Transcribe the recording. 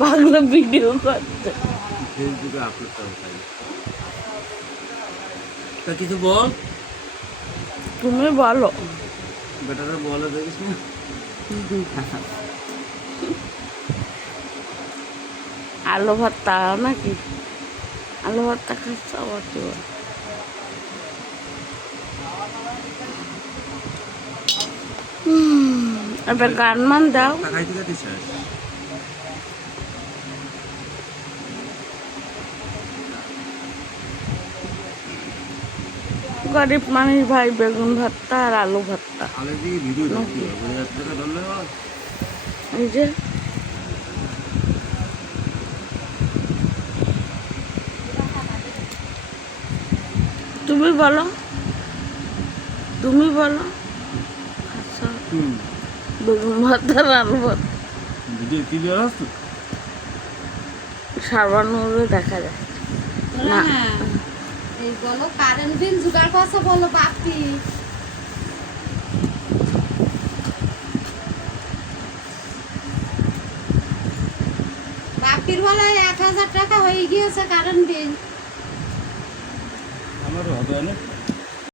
পাগলা ভিডিও করছে। ফেসবুকে আপলোড করো তাই। তা কিছু বল, তুমি বলো। বেটারা বলে দেখিস না। আলু ভর্তা নাকি? আলু ভর্তা খাচ্ছ আবার কি বল? একটা গান মান দাও। ভর্তা খাইতে খাইতে শেষ। গরিব মানুষ ভাই, বেগুন ভর্তা আর আলু ভর্তা। আলে দিয়ে ভিডিও দেখতে হবে, বলে যাচ্ছে টাকা ধরলে হয়। এই যে তুমি বলো, তুমি বলো। আচ্ছা, বেগুন ভর্তা আর আলু ভর্তা ভিডিও ক্লিয়ার আসতো? সাবানুরে দেখা যায় না। এই বলো কারেন্ট বিল জোগাড় করছে বলো বাপি। বাপির বলে 1000 টাকা হয়ে গিয়েছে কারেন্ট বিল। আমারও হবে না।